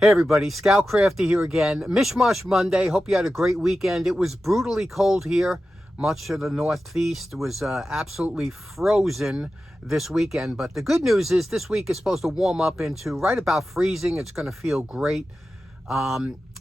Hey everybody, Scout Crafty here again. Mishmash Monday. Hope you had a great weekend. It was brutally cold here. Much of the Northeast was absolutely frozen this weekend. But the good news is this week is supposed to warm up into right about freezing. It's going to feel great.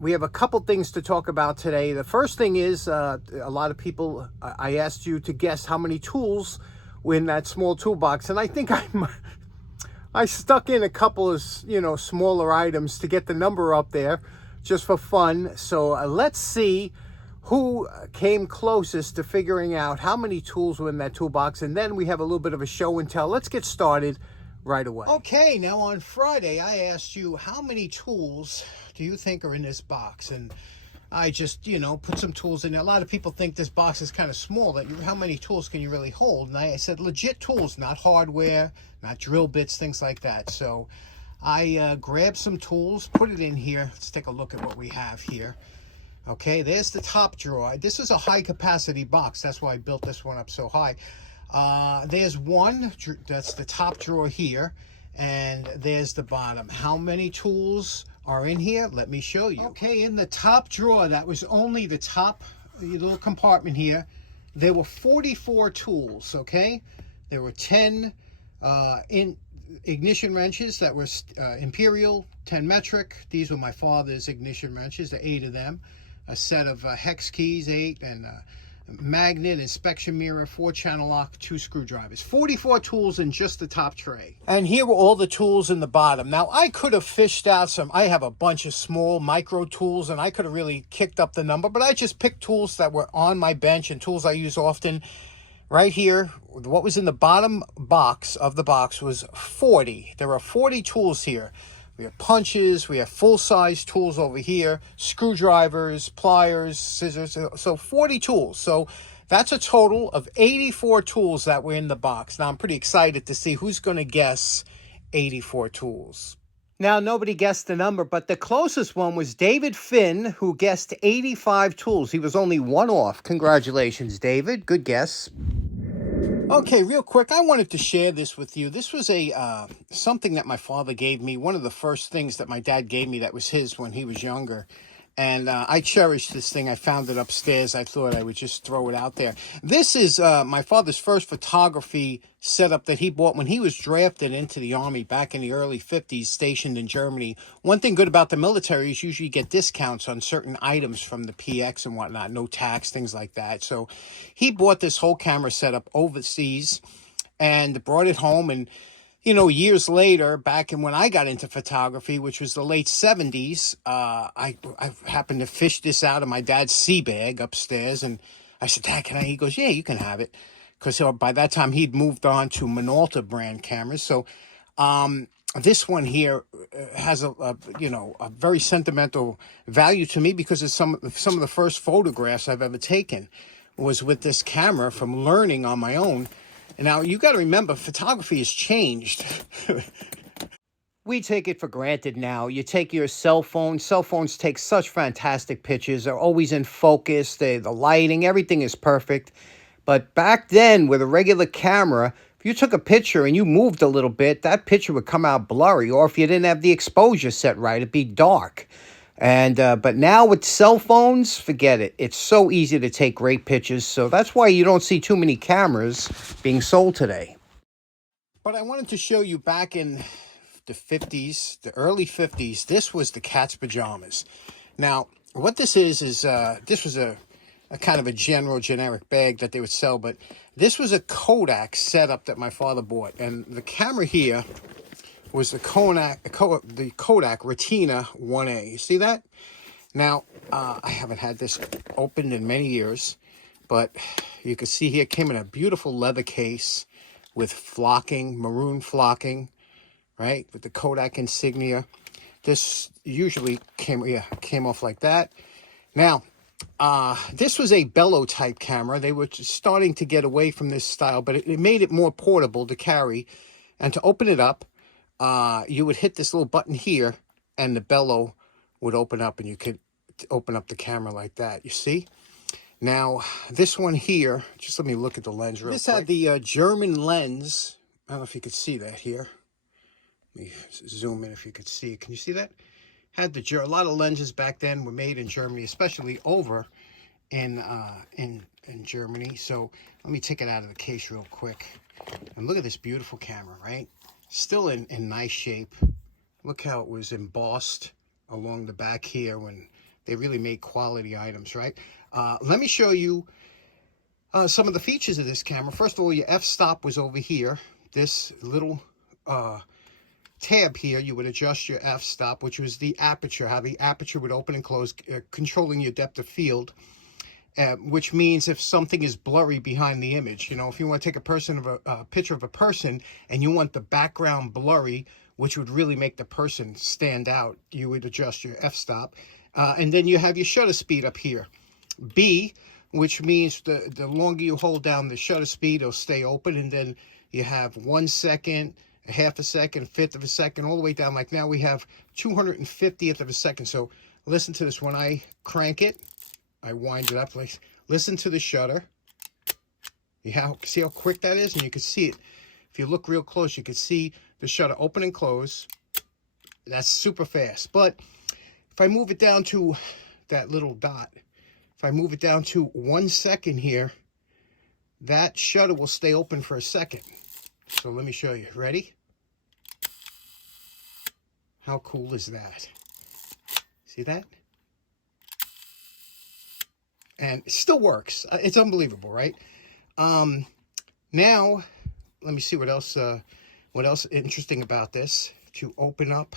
We have a couple things to talk about today. The first thing is a lot of people, I asked you to guess how many tools were in that small toolbox. And I think I stuck in a couple of, smaller items to get the number up there just for fun. So let's see who came closest to figuring out how many tools were in that toolbox. And then we have a little bit of a show and tell. Let's get started right away. Okay, now on Friday, I asked you how many tools do you think are in this box? And I just, put some tools in there. A lot of people think this box is kind of small. That how many tools can you really hold? And I said legit tools, not hardware, not drill bits, things like that. So I grabbed some tools, put it in here. Let's take a look at what we have here. Okay, there's the top drawer. This is a high capacity box. That's why I built this one up so high. There's one, that's the top drawer here. And there's the bottom. How many tools are in here? Let me show you. Okay, in the top drawer, that was only the top little compartment here. There were 44 tools, okay? There were 10 ignition wrenches that were Imperial, 10 metric. These were my father's ignition wrenches, the 8 of them. A set of hex keys, 8, and magnet, inspection mirror, 4-channel lock, 2 screwdrivers. 44 tools in just the top tray. And here were all the tools in the bottom. Now, I could have fished out I have a bunch of small micro tools, and I could have really kicked up the number, but I just picked tools that were on my bench and tools I use often. Right here, what was in the bottom box of the box was 40. There are 40 tools here. We have punches, we have full-size tools over here, screwdrivers, pliers, scissors, so 40 tools. So that's a total of 84 tools that were in the box. Now, I'm pretty excited to see who's going to guess 84 tools. Now, nobody guessed the number, but the closest one was David Finn, who guessed 85 tools. He was only one off. Congratulations, David. Good guess. Okay, real quick, I wanted to share this with you. This was something that my father gave me, one of the first things that my dad gave me that was his when he was younger. And I cherished this thing. I found it upstairs. I thought I would just throw it out there. This is my father's first photography setup that he bought when he was drafted into the Army back in the early 50s, stationed in Germany. One thing good about the military is usually you get discounts on certain items from the PX and whatnot, no tax, things like that. So he bought this whole camera setup overseas and brought it home. And years later, back in when I got into photography, which was the late 70s, I happened to fish this out of my dad's sea bag upstairs. And I said, Dad, can I? He goes, yeah, you can have it. Because by that time, he'd moved on to Minolta brand cameras. So this one here has a very sentimental value to me because it's some of the first photographs I've ever taken was with this camera from learning on my own. And now, you got to remember, photography has changed. We take it for granted now. You take your cell phone. Cell phones take such fantastic pictures. They're always in focus. The lighting, everything is perfect. But back then, with a regular camera, if you took a picture and you moved a little bit, that picture would come out blurry. Or if you didn't have the exposure set right, it'd be dark. And but now with cell phones, forget it. It's so easy to take great pictures. So that's why you don't see too many cameras being sold today. But I wanted to show you back in the 50s, the early 50s, this was the cat's pajamas. Now, what this is this was a kind of a generic bag that they would sell. But this was a Kodak setup that my father bought. And the camera here was the Kodak Retina 1A. You see that? Now, I haven't had this opened in many years, but you can see here it came in a beautiful leather case with flocking, maroon flocking, right? With the Kodak insignia. This usually came off like that. Now, this was a bellow type camera. They were starting to get away from this style, but it made it more portable to carry. And to open it up, you would hit this little button here and the bellow would open up and you could open up the camera like that. You see? Now, this one here, just let me look at the lens real quick. This had the German lens. I don't know if you could see that here. Let me zoom in if you could see. Can you see that? had a lot of lenses back then were made in Germany, especially over in Germany. So let me take it out of the case real quick. And look at this beautiful camera, right? Still in nice shape. Look how it was embossed along the back here when they really made quality items, right? Let me show you some of the features of this camera. First of all, your f-stop was over here. This little tab here, you would adjust your f-stop, which was the aperture, how the aperture would open and close, controlling your depth of field. Which means if something is blurry behind the image, you know, if you want to take a picture of a person and you want the background blurry, which would really make the person stand out, you would adjust your f-stop. And then you have your shutter speed up here. B, which means the longer you hold down the shutter speed, it'll stay open. And then you have 1 second, a half a second, a fifth of a second, all the way down. Like now we have 250th of a second. So listen to this. When I crank it, I wind it up. Like, listen to the shutter. See how quick that is? And you can see it. If you look real close, you can see the shutter open and close. That's super fast. But if I move it down to that little dot, if I move it down to 1 second here, that shutter will stay open for a second. So let me show you. Ready? How cool is that? See that? And it still works. It's unbelievable, right? Now, let me see what else interesting about this. To open up,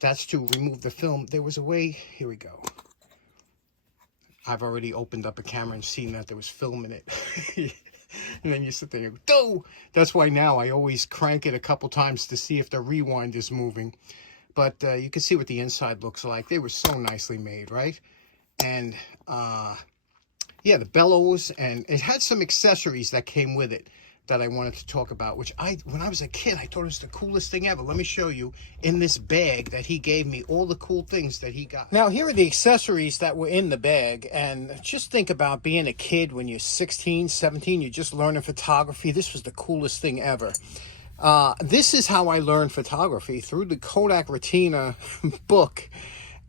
that's to remove the film. There was a way, here we go. I've already opened up a camera and seen that there was film in it. And then you sit there and go, "Go!" That's why now I always crank it a couple times to see if the rewind is moving. But you can see what the inside looks like. They were so nicely made, right? And yeah, the bellows, and it had some accessories that came with it that I wanted to talk about, which when I was a kid, I thought it was the coolest thing ever. Let me show you in this bag that he gave me, all the cool things that he got. Now, here are the accessories that were in the bag, and just think about being a kid when you're 16, 17, you're just learning photography. This was the coolest thing ever. This is how I learned photography, through the Kodak Retina book.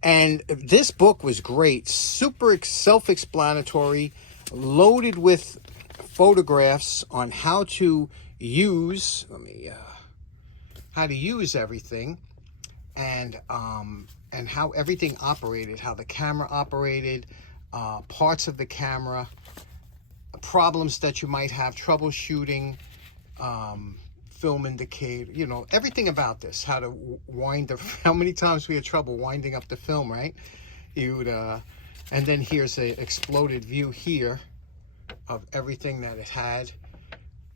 And this book was great, super self-explanatory, loaded with photographs on how to use, how to use everything, and how everything operated, how the camera operated, parts of the camera, problems that you might have, troubleshooting, film indicator, you know, everything about this, how to wind the, how many times we had trouble winding up the film, right? You would, and then here's a exploded view here of everything that it had.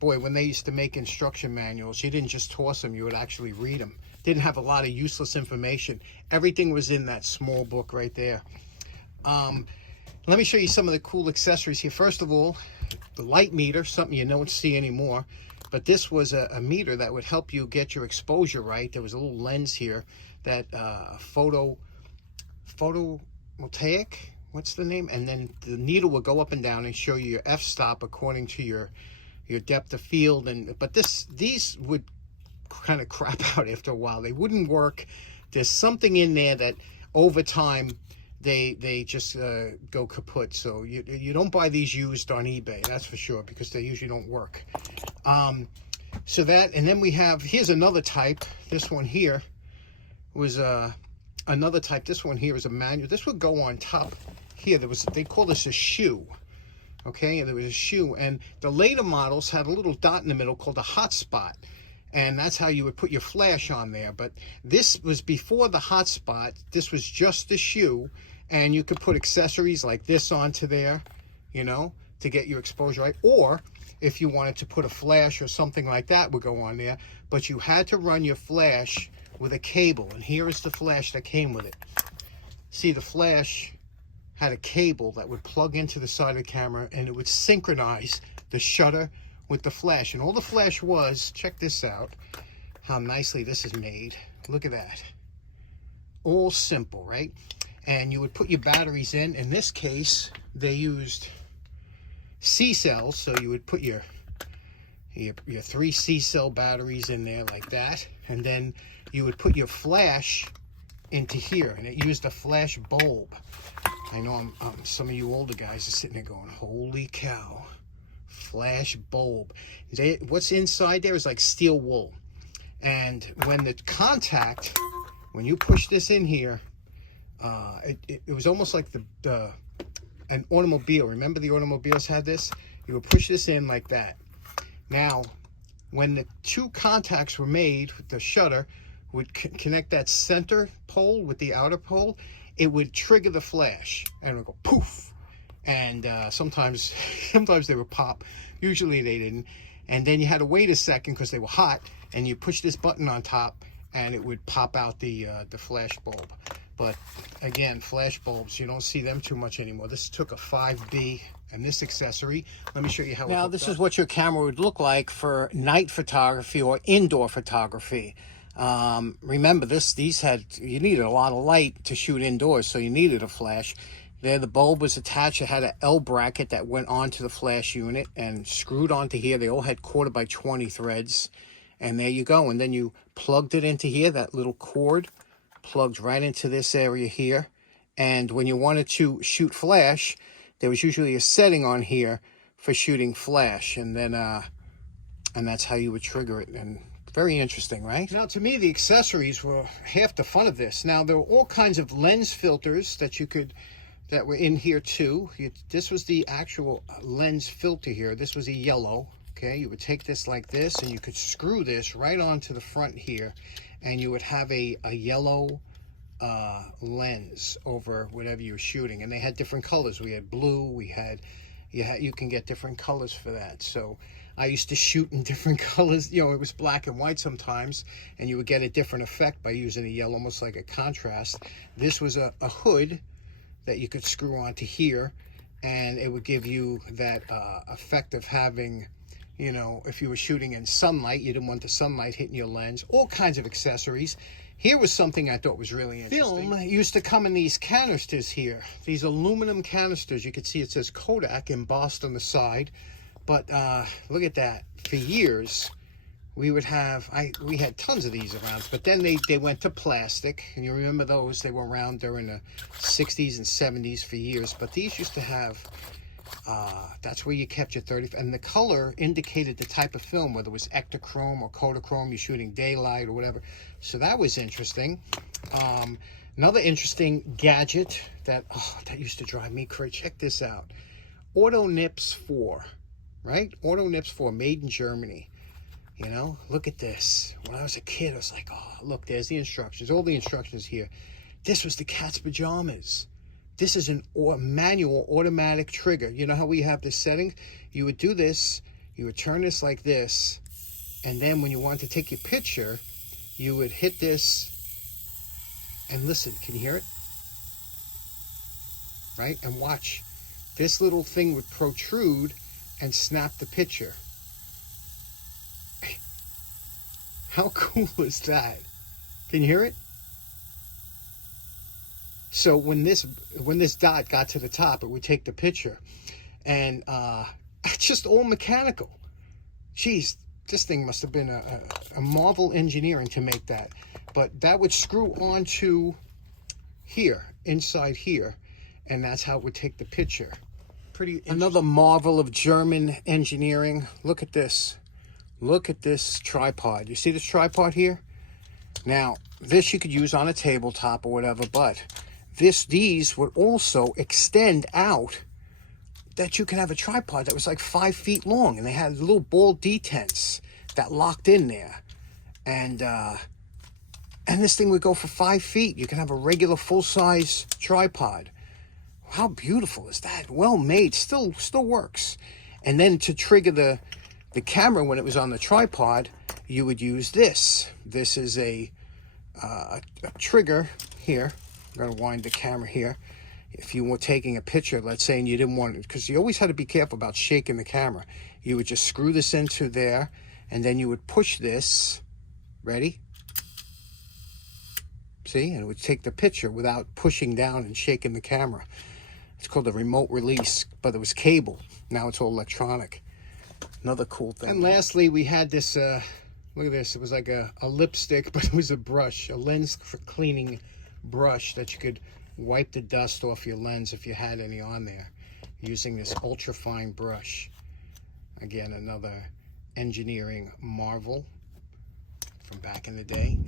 Boy, when they used to make instruction manuals, you didn't just toss them, you would actually read them. Didn't have a lot of useless information. Everything was in that small book right there. Let me show you some of the cool accessories here. First of all, the light meter, something you don't see anymore. But this was a meter that would help you get your exposure right. There was a little lens here that photovoltaic, what's the name? And then the needle would go up and down and show you your f-stop according to your depth of field. But these would kind of crap out after a while. They wouldn't work. There's something in there that over time they just go kaput. So you don't buy these used on eBay, that's for sure, because they usually don't work. So that, and then we have, here's another type. This one here was another type. This one here is a manual. This would go on top here. They call this a shoe. Okay, there was a shoe, and the later models had a little dot in the middle called a hotspot, and that's how you would put your flash on there. But this was before the hotspot. This was just the shoe, and you could put accessories like this onto there, you know, to get your exposure right. Or if you wanted to put a flash or something like that, would go on there. But you had to run your flash with a cable, and here is the flash that came with it. See, the flash had a cable that would plug into the side of the camera, and it would synchronize the shutter with the flash. And all the flash was, check this out, how nicely this is made. Look at that. All simple, right? And you would put your batteries in. In this case, they used C-cells, so you would put your 3 C-cell batteries in there like that, and then you would put your flash into here, and it used a flash bulb. I know some of you older guys are sitting there going, holy cow, flash bulb. What's inside there is like steel wool. And when the contact, when you push this in here, it was almost like an automobile. Remember the automobiles had this? You would push this in like that. Now, when the two contacts were made, the shutter would connect that center pole with the outer pole, it would trigger the flash, and it would go poof. And sometimes they would pop. Usually they didn't. And then you had to wait a second because they were hot, and you push this button on top, and it would pop out the flash bulb. But again, flash bulbs, you don't see them too much anymore. This took a 5B, and this accessory, let me show you how it Now, this is what your camera would look like for night photography or indoor photography. Remember, you needed a lot of light to shoot indoors, so you needed a flash. There, the bulb was attached. It had an L bracket that went onto the flash unit and screwed onto here. They all had 1/4x20 threads, and there you go. And then you plugged it into here. That little cord plugged right into this area here. And when you wanted to shoot flash, there was usually a setting on here for shooting flash, and then and that's how you would trigger it. And very interesting, right? Now, to me, the accessories were half the fun of this. Now, there were all kinds of lens filters that were in here too. This was the actual lens filter here. This was a yellow. Okay, you would take this like this, and you could screw this right onto the front here, and you would have a yellow lens over whatever you were shooting. And they had different colors. We had blue. You can get different colors for that. So I used to shoot in different colors. You know, it was black and white sometimes, and you would get a different effect by using a yellow, almost like a contrast. This was a hood that you could screw onto here, and it would give you that effect of having, you know, if you were shooting in sunlight, you didn't want the sunlight hitting your lens. All kinds of accessories. Here was something I thought was really interesting. Film used to come in these canisters here, these aluminum canisters. You can see it says Kodak embossed on the side. But look at that. For years, we had tons of these around, but then they went to plastic, and you remember those. They were around during the 60s and 70s for years, but these used to have, that's where you kept your 30, and the color indicated the type of film, whether it was Ektachrome or Kodachrome, you're shooting daylight or whatever. So that was interesting. Another interesting gadget that used to drive me crazy. Check this out. Auto Nips 4, right? Auto Nips 4, made in Germany. You know, look at this. When I was a kid, I was like, oh, look, there's the instructions. All the instructions here. This was the cat's pajamas. This is a manual automatic trigger. You know how we have this setting? You would do this. You would turn this like this. And then when you want to take your picture, you would hit this. And listen, can you hear it? Right? And watch. This little thing would protrude and snap the picture. How cool is that? Can you hear it? So when this dot got to the top, it would take the picture. And it's just all mechanical. Geez, this thing must have been a marvel engineering to make that. But that would screw onto here, inside here, and that's how it would take the picture. Pretty Another marvel of German engineering. Look at this. Look at this tripod. You see this tripod here? Now, this you could use on a tabletop or whatever, but these would also extend out, that you could have a tripod that was like 5 feet long, and they had little ball detents that locked in there. And this thing would go for 5 feet. You can have a regular full-size tripod. How beautiful is that? Well made, still works. And then to trigger the camera when it was on the tripod, you would use this. This is a trigger here. I'm going to wind the camera here. If you were taking a picture, let's say, and you didn't want it, because you always had to be careful about shaking the camera. You would just screw this into there, and then you would push this. Ready? See? And it would take the picture without pushing down and shaking the camera. It's called a remote release, but it was cable. Now it's all electronic. Another cool thing. And lastly, we had this, look at this. It was like a lipstick, but it was a brush, a lens for cleaning brush that you could wipe the dust off your lens if you had any on there, using this ultra fine brush. Again, another engineering marvel from back in the day.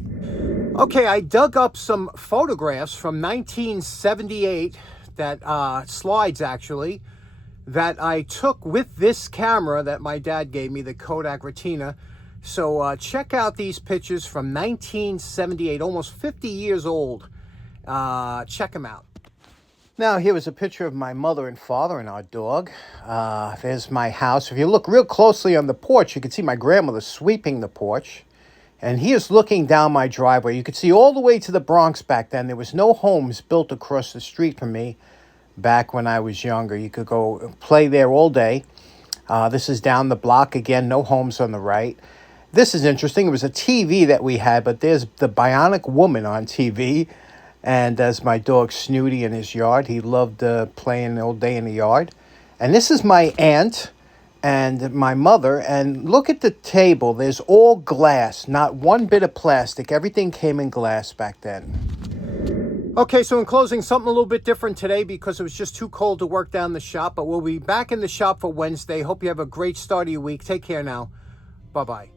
Okay, I dug up some photographs from 1978 that slides actually, that I took with this camera that my dad gave me, the Kodak Retina. So check out these pictures from 1978, almost 50 years old. Check them out. Now, here was a picture of my mother and father and our dog. There's my house. If you look real closely on the porch, you can see my grandmother sweeping the porch. And he is looking down my driveway. You could see all the way to the Bronx back then. There was no homes built across the street from me back when I was younger. You could go play there all day. This is down the block. Again, no homes on the right. This is interesting. It was a TV that we had, but there's the Bionic Woman on TV. And as my dog Snooty in his yard, he loved playing all day in the yard. And this is my aunt and my mother. And look at the table. There's all glass, not one bit of plastic. Everything came in glass back then. Okay, so in closing, something a little bit different today because it was just too cold to work down the shop. But we'll be back in the shop for Wednesday. Hope you have a great start of your week. Take care now. Bye-bye.